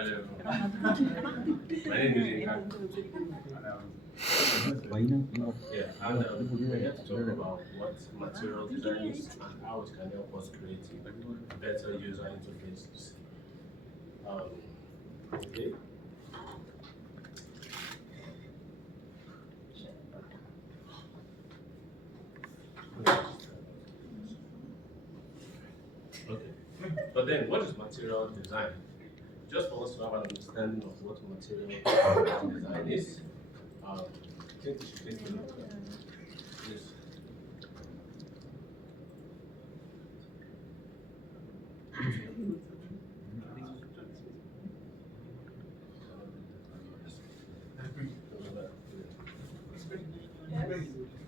Hello. My name is Yinka. And we're here to talk about what material design is and how it can help us create a better user interface. Okay. Okay. But then, what is material design? Just for us to have an understanding of what material design is, I think we should take a look at this.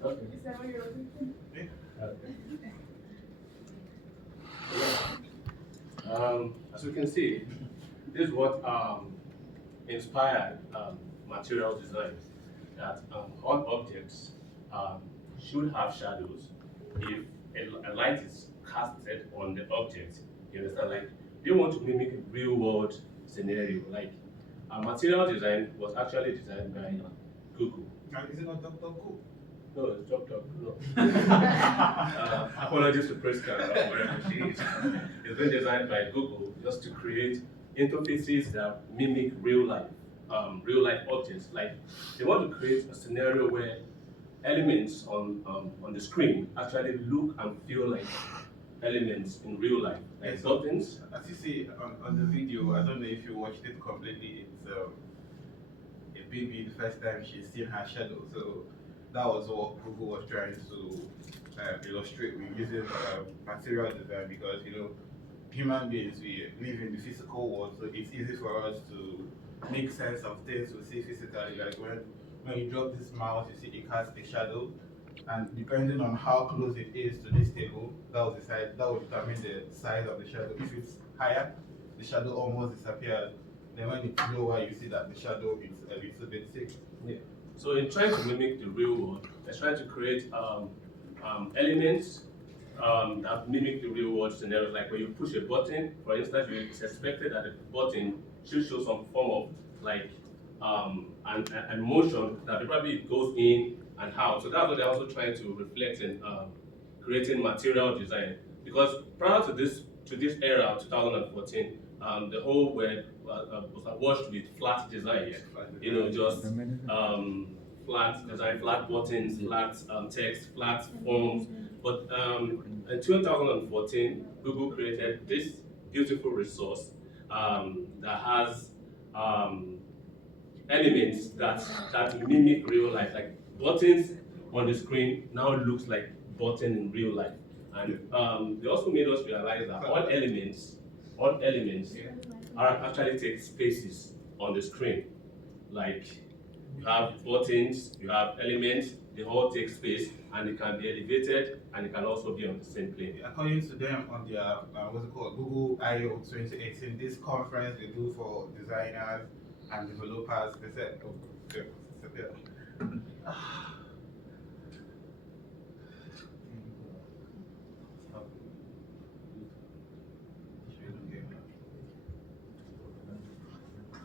Okay. Is that what you're looking for? Okay. As we can see, this is what inspired material design. That all objects should have shadows. If a light is casted on the object, you understand? Like they want to mimic a real world scenario. Like material design was actually designed by Google. Is it not Dr. Cool? No, it's Chop Chop. No. Apologies to Priska, wherever she is. It's been designed by Google just to create interfaces that mimic real life objects. Like they want to create a scenario where elements on the screen actually look and feel like elements in real life, like so, buttons. as you see on the video, I don't know if you watched it completely. It's a baby the first time she's seen her shadow. So that was what Google was trying to illustrate with using material design, because human beings, we live in the physical world, so it's easy for us to make sense of things we see physically. Like when you drop this mouse, you see it casts a shadow, and depending on how close it is to this table, that will determine the size of the shadow. If it's higher, the shadow almost disappears. Then when it's lower, you see that the shadow is a little bit thick. Yeah. So in trying to mimic the real world, they're trying to create elements that mimic the real world scenarios. Like when you push a button, for instance, it's expected that the button should show some form of like an motion that probably goes in and out. So that's what they're also trying to reflect in creating material design. Because prior to this era, 2014, the whole web was awash with flat designs. Just flat design, flat buttons, flat text, flat forms. But in 2014, Google created this beautiful resource that has elements that mimic real life. Like buttons on the screen now looks like button in real life. And they also made us realize that all elements are actually take spaces on the screen. Like you have buttons, you have elements, they all take space, and it can be elevated, and it can also be on the same plane. According to them, on their what's it called, Google I/O 2018, this conference they do for designers and developers, they said,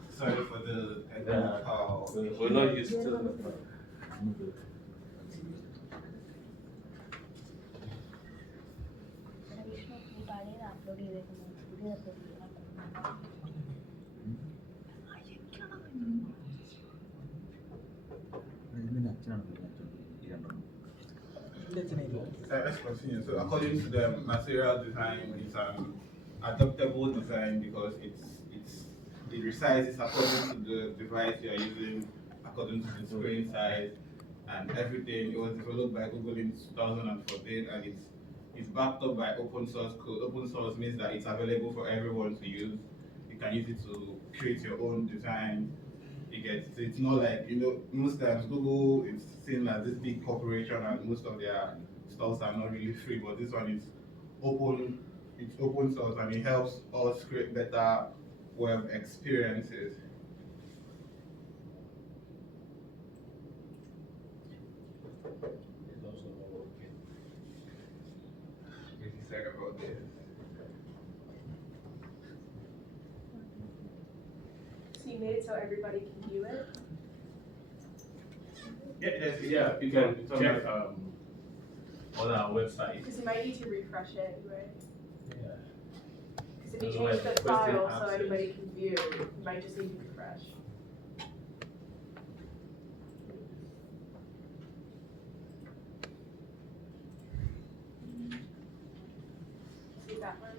sorry for the we're not used to let's continue. So according to them, material design is an adaptable design because it resizes according to the device you are using, according to the screen size and everything. It was developed by Google in 2014, and it's backed up by open source code. Open source means that it's available for everyone to use. You can use it to create your own design. So it's not like, most times Google is seen as this big corporation and most of their stuff are not really free, but this one is open. It's open source and it helps us create better web experiences. Sorry about this. you made it so everybody can view it? Yeah, you can check on our website. Because you might need to refresh it, right? Yeah. Because if you Otherwise, change the the question file so access. everybody can view, you might just need to refresh. See if that works?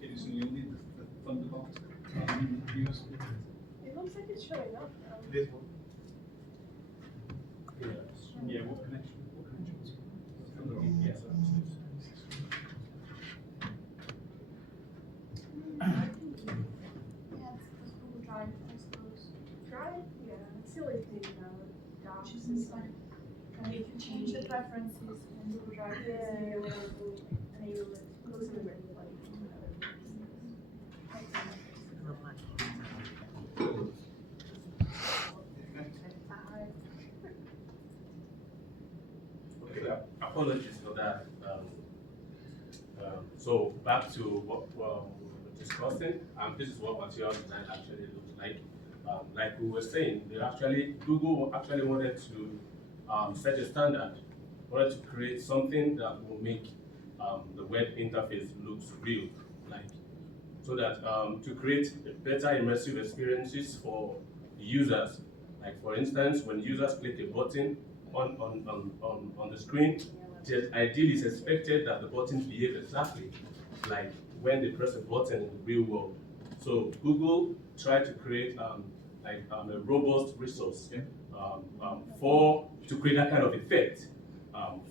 Peterson, you'll need the Thunderbolt USB. It looks like it's showing up now. This one. Yeah, what connection? What connections? Yes. Google Drive, I suppose. Drive? Yeah, it's the only thing about Docs. Which is like, you can change the preferences in Google Drive. Yeah. And you will Those are really like Okay, apologies for that. So back to what we were discussing, this is what material design actually looks like. Like we were saying, Google actually wanted to set a standard, wanted to create something that will make the web interface looks real, like so that to create a better immersive experiences for users. Like for instance, when users click a button on the screen, ideally it's expected that the button behaves exactly like when they press a button in the real world. So Google tried to create a robust resource to create that kind of effect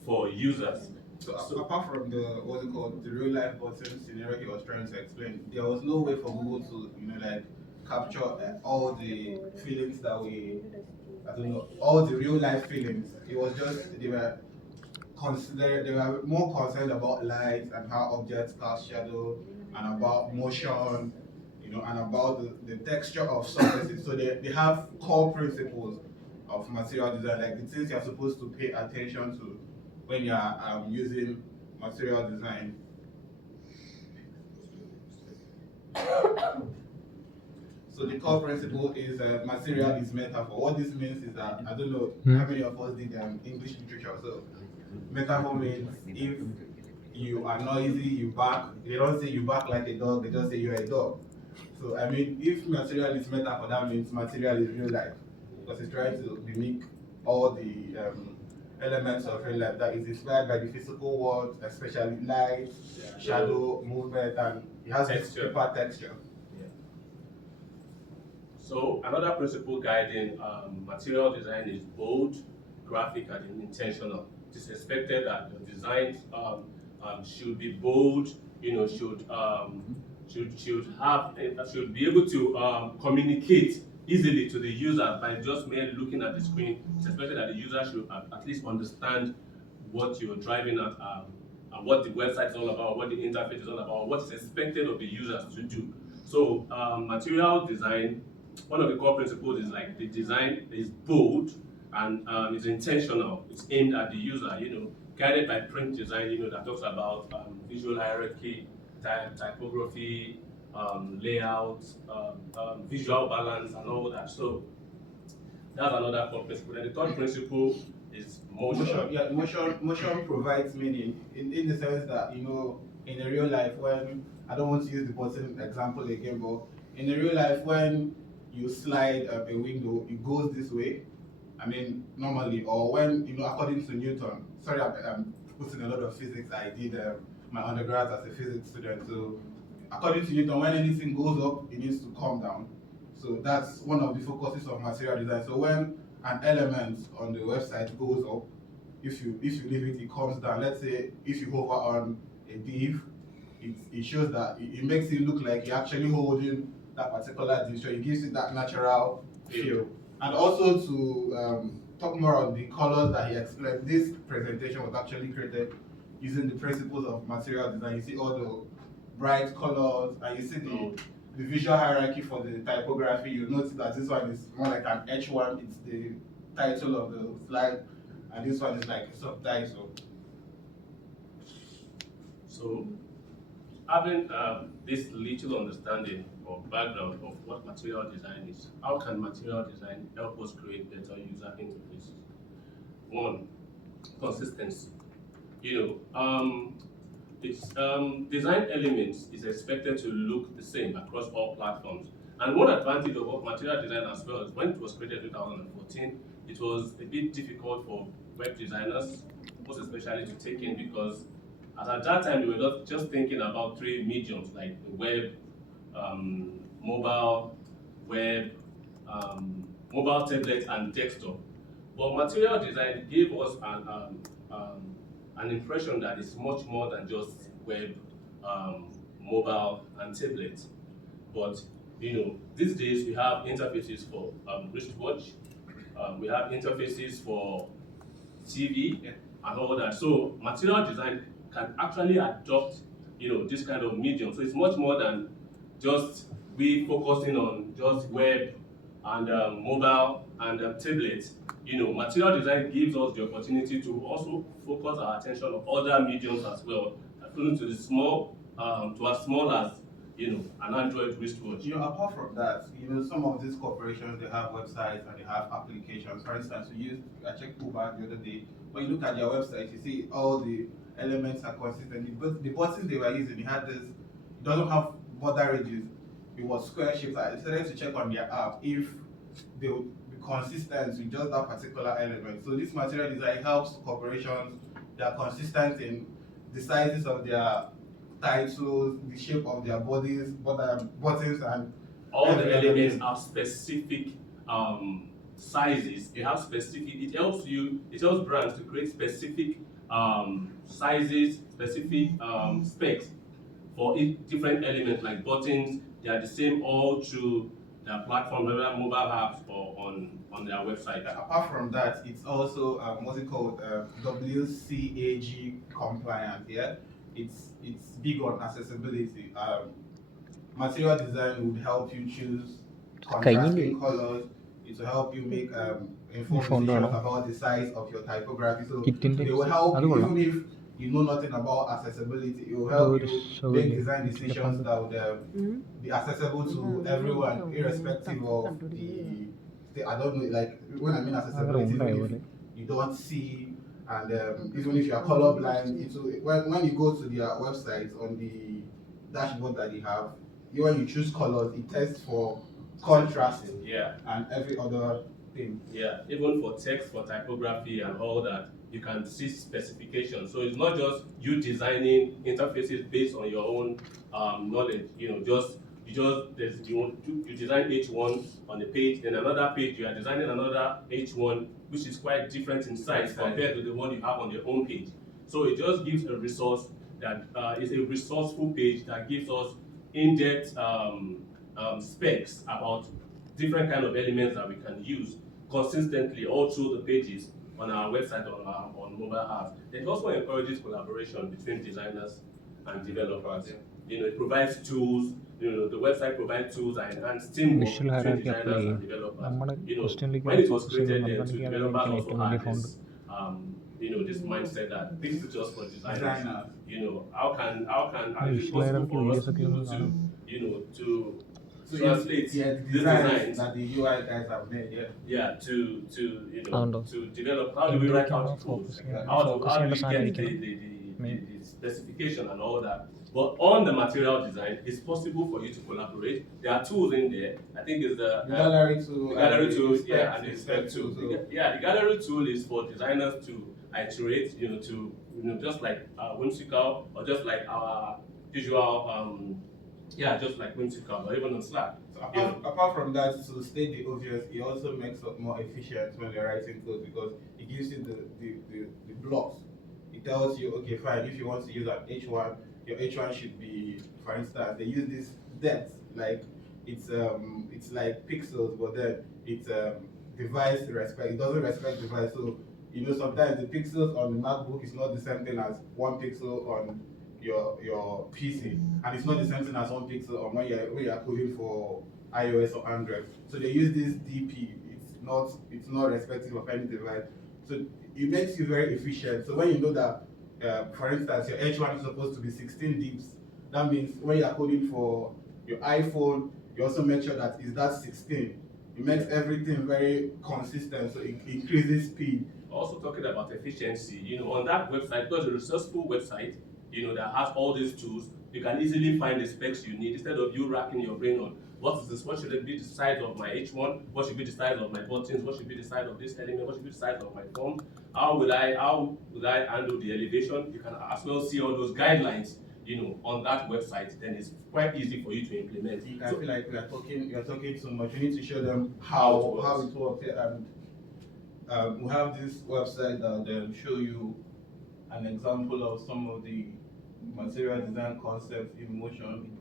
for users. So apart from the what's it called, the real life button scenario he was trying to explain, there was no way for Google to capture all the feelings that all the real life feelings. It was just they were more concerned about light and how objects cast shadow and about motion, and about the texture of surfaces. So they have core principles of material design, like the things you're supposed to pay attention to when you're using material design. So the core principle is material is metaphor. What this means is that, I don't know how many of us did English literature. So metaphor means if you are noisy, you bark. They don't say you bark like a dog, they just say you're a dog. So I mean, if material is metaphor, that means material is real life. Because it's trying to mimic all the elements of real life that is inspired by the physical world, especially light, shadow, movement, and it has Texture. paper texture. So another principle guiding material design is bold, graphic, and intentional. It is expected that the designs should be bold, should be able to communicate easily to the user by just merely looking at the screen. It's expected that the user should at least understand what you're driving at, and what the website is all about, what the interface is all about, what is expected of the users to do. So material design, one of the core principles is like the design is bold and is intentional. It's aimed at the user, guided by print design, that talks about visual hierarchy, typography, layout, visual balance, and all that. So that's another core principle. And the third principle is motion. Yeah, motion provides meaning in the sense that, in a real life, when I don't want to use the button example again, but in a real life, when you slide a window, it goes this way. I mean, normally, or when, according to Newton, sorry, I'm putting a lot of physics. I did my undergrad as a physics student. So according to Newton, when anything goes up, it needs to come down. So that's one of the focuses of material design. So when an element on the website goes up, if you leave it, it comes down. Let's say if you hover on a div, it shows that it makes it look like you're actually holding that particular div. So it gives it that natural feel. And also to talk more on the colors that he explained, this presentation was actually created using the principles of material design. You see all the bright colors, and you see the visual hierarchy for the typography. You notice that this one is more like an H1. It's the title of the slide, and this one is like a subtitle. So, having this little understanding or background of what material design is, how can material design help us create better user interfaces? One, consistency. It's design elements is expected to look the same across all platforms. And one advantage of material design as well is when it was created in 2014, it was a bit difficult for web designers, most especially to take in, because at that time we were just thinking about three mediums like the web, mobile, web, mobile tablet, and desktop. But material design gave us an impression that it's much more than just web, mobile, and tablet. But these days we have interfaces for wristwatch, we have interfaces for TV, and all that. So material design can actually adopt this kind of medium. So it's much more than just we focusing on just web and mobile and tablet. Material design gives us the opportunity to also focus our attention on other mediums as well, including to the small, to as small as an Android wristwatch. Apart from that, some of these corporations, they have websites and they have applications. For instance, I checked Uber the other day. When you look at their website, you see all the elements are consistent. But the buttons they were using, it doesn't have border radius. It was square shaped. I decided to check on their app if they would be consistent with just that particular element. So this material design helps corporations. They are consistent in the sizes of their titles, the shape of their bodies, buttons, and all the elements have specific sizes. They have specific. It helps brands to create specific sizes, specific specs for each different element. Like buttons, they are the same all through their platform, whether mobile apps or on their website. Apart from that, it's also what's it called, WCAG compliant. Yeah, it's big on accessibility. Material design would help you choose contrasting colors. It will help you make informed decisions about the size of your typography. So they will help you, even if you know nothing about accessibility, it will help you make design decisions that would be accessible to everyone, irrespective of I don't know, like when I mean accessibility, even if you don't see, and even if you are colorblind, when you go to their website, on the dashboard that they have, when you choose colors, it tests for contrast, and every other thing. Yeah, even for text, for typography, and all that, you can see specifications. So it's not just you designing interfaces based on your own knowledge. You design H1 on the page, then another page you are designing another H1, which is quite different in size compared to the one you have on your own page. So it just gives a resource that is a resourceful page that gives us in-depth specs about different kind of elements that we can use consistently all through the pages on our website or on mobile apps. It also encourages collaboration between designers and developers. It provides tools. The website provides tools and enhance teamwork between designers and developers. When it was created, developers also had this this mindset that this is just for designers. How can is it possible for us to be able to translate the designs that the UI guys have made, to develop. How do we write out tools? How do we get the specification and all that? But on the material design, it's possible for you to collaborate. There are tools in there. I think it's the gallery tool, and the spec tool. The gallery tool is for designers to iterate, to just like Whimsical, or just like our usual just like Whimsical, or even on Slack. So apart from that, to state the obvious, it also makes it more efficient when you're writing code, because it gives you the blocks. It tells you, okay, fine, if you want to use an H1, your H1 should be, for instance, they use this depth, like it's like pixels, but then it's device respect. It doesn't respect device. So sometimes the pixels on the MacBook is not the same thing as 1 pixel on your PC, and it's not the same thing as 1 pixel on when you're coding for iOS or Android. So they use this DP. It's it's not respective of any device. So it makes you very efficient. So when you know that, for instance, your H1 is supposed to be 16 dips, that means when you are coding for your iPhone, you also make sure that is that 16. It makes everything very consistent, so it increases speed. Also talking about efficiency, on that website, because it's a resourceful website, that has all these tools, you can easily find the specs you need instead of you racking your brain on what should it be the size of my H1, what should be the size of my buttons, what should be the size of this element, what should be the size of my form, how will I handle the elevation. You can as well see all those guidelines, on that website. Then it's quite easy for you to implement. I feel like you're talking so much. You need to show them how it works. And we have this website that show you an example of some of the material design concepts in motion.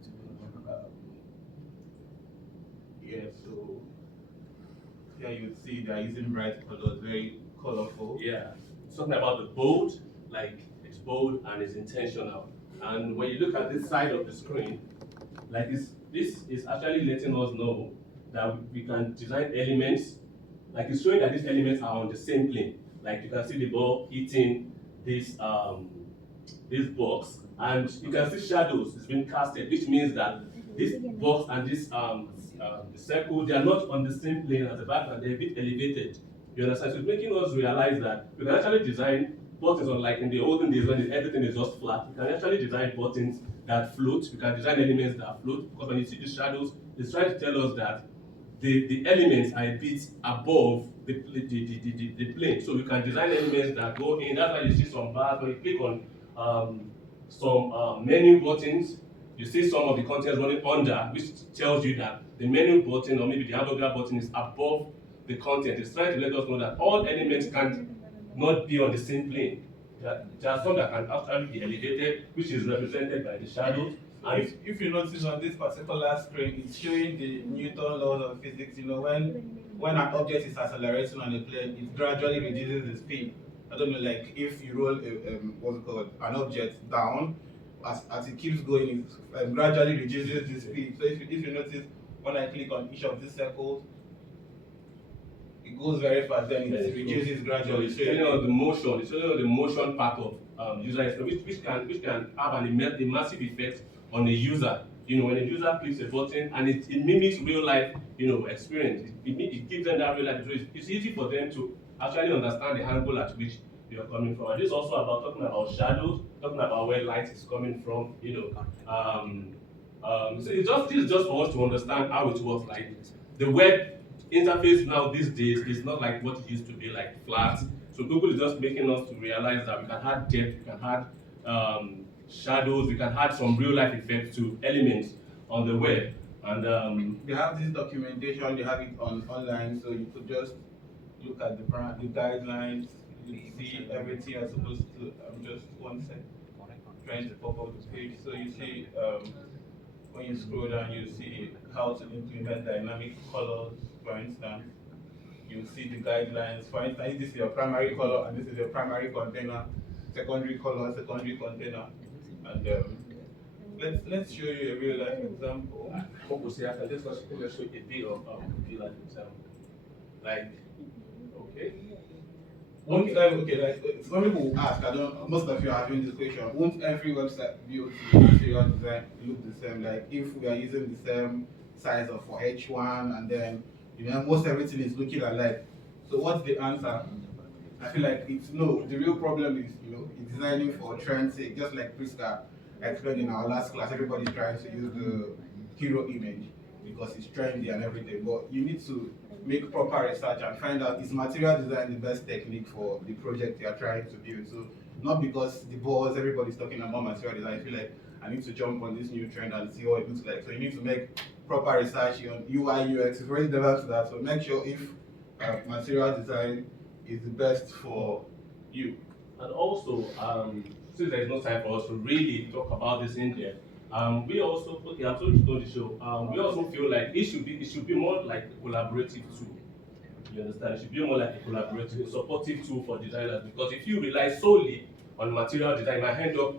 So here you see they're using bright colors, very colorful. Yeah, something about the bold, like it's bold and it's intentional. And when you look at this side of the screen, like this is actually letting us know that we can design elements. Like it's showing that these elements are on the same plane. Like you can see the ball hitting this box, and you can see shadows. It's been casted, which means that this box and this the circle, they are not on the same plane as the background. They're a bit elevated. You understand? So it's making us realize that we can actually design buttons, unlike in the olden days when everything is just flat. You can actually design buttons that float. You can design elements that float, because when you see the shadows, it's trying to tell us that the elements are a bit above the plane. So you can design elements that go in. That's why you see some bars. When you click on some menu buttons, you see some of the contents running under, which tells you that the menu button or maybe the hamburger button is above the content. It's trying to let us know that all elements can't not be on the same plane. There are some that can actually be elevated, which is represented by the shadows. And if you notice on this particular screen, it's showing the Newton laws of physics. When an object is accelerating on a plane, it gradually reduces the speed. I don't know, like if you roll an object down, as it keeps going, it gradually reduces the speed. So if you notice, when I click on each of these circles, it goes very fast, then it reduces gradually. It's showing us the motion. It's showing us the motion part of user experience, which can have a massive effect on the user. When a user clicks a button and it mimics real life, experience, it gives them that real life experience. It's easy for them to actually understand the angle at which you're coming from. And this is also about talking about shadows, talking about where light is coming from. So this is just for us to understand how it works. Like the web interface now these days is not like what it used to be, like flat. So Google is just making us to realize that we can add depth, we can add shadows, we can add some real life effects to elements on the web. And they have this documentation, they have it online, so you could just look at the guidelines, you see everything you're supposed to. Just one second, trying to pop up the page. So you see when you scroll down, you see how to implement dynamic colors, for instance. You see the guidelines. For instance, this is your primary color and this is your primary container, secondary color, secondary container. And let's show you a real life example. what we say after this, let's show a bit of real life example. Like, okay. Like some people will ask, most of you are having this question, won't every website built to material design look the same? Like if we are using the same size of for H1 and then most everything is looking alike. So what's the answer? I feel like it's no. The real problem is designing for trend's sake, just like Priska explained in our last class. Everybody's trying to use the hero image because it's trendy and everything, but you need to make proper research and find out, is material design the best technique for the project you are trying to build? So not because the buzz, everybody's talking about material design, I feel like I need to jump on this new trend and see what it looks like. So you need to make proper research on UI, UX, it's very relevant to that. So make sure if material design is the best for you. And also, since there is no time for us to really talk about this in there, we also, okay, I'm sorry to know the show. We also feel like it should be more like a collaborative tool. You understand? It should be more like a collaborative, supportive tool for designers. Because if you rely solely on material design,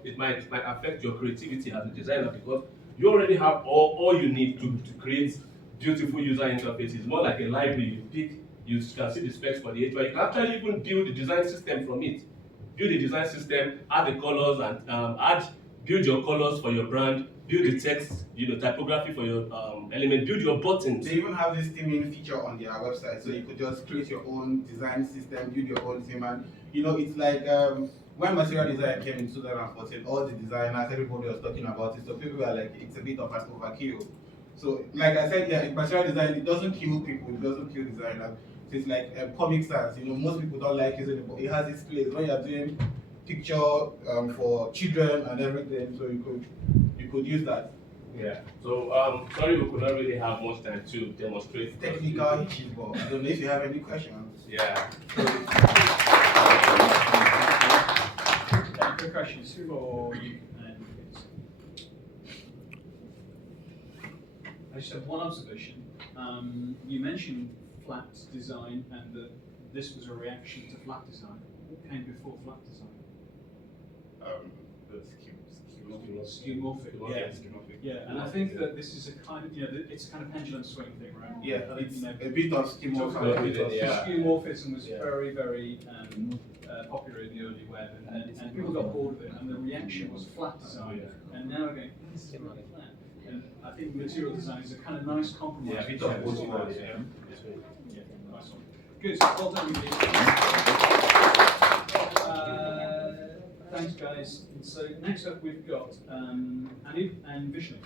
it might affect your creativity as a designer, because you already have all you need to create beautiful user interfaces. More like a library. You pick You can see the specs for the HVAC. You can actually even build the design system from it. Build the design system, add the colors, and build your colors for your brand, build the text, typography for your element, build your buttons. They even have this theming feature on their website, so you could just create your own design system, build your own theme, and it's like when material design came in 2014, all the designers, everybody was talking about it, so people were like, it's a bit of an overkill. So, like I said, yeah, material design, it doesn't kill people, it doesn't kill designers. It's like Comic Sans, most people don't like using it, but it has its place when you're doing picture for children and everything, so you could use that. Yeah. So sorry we could not really have much time to demonstrate. Technical issues, but I don't know if you have any questions. Yeah. Quick questions for you and I just have one observation. You mentioned flat design and that this was a reaction to flat design. What came before flat design? The Skeuomorphic. Yeah, Yeah, and I think that this is a kind of, it's a kind of pendulum swing thing, right? yeah, I think, it's a bit of skeuomorphism. Yeah. Skeuomorphism was very, very popular in the early web, and people got bored of it, and the reaction was flat design, and now we're going, this is really flat. And I think material design is a kind of nice compromise. Yeah, a bit of both worlds, Yeah, nice one. Good, well done, you. Thanks, guys. So next up we've got Anib and Vishnu.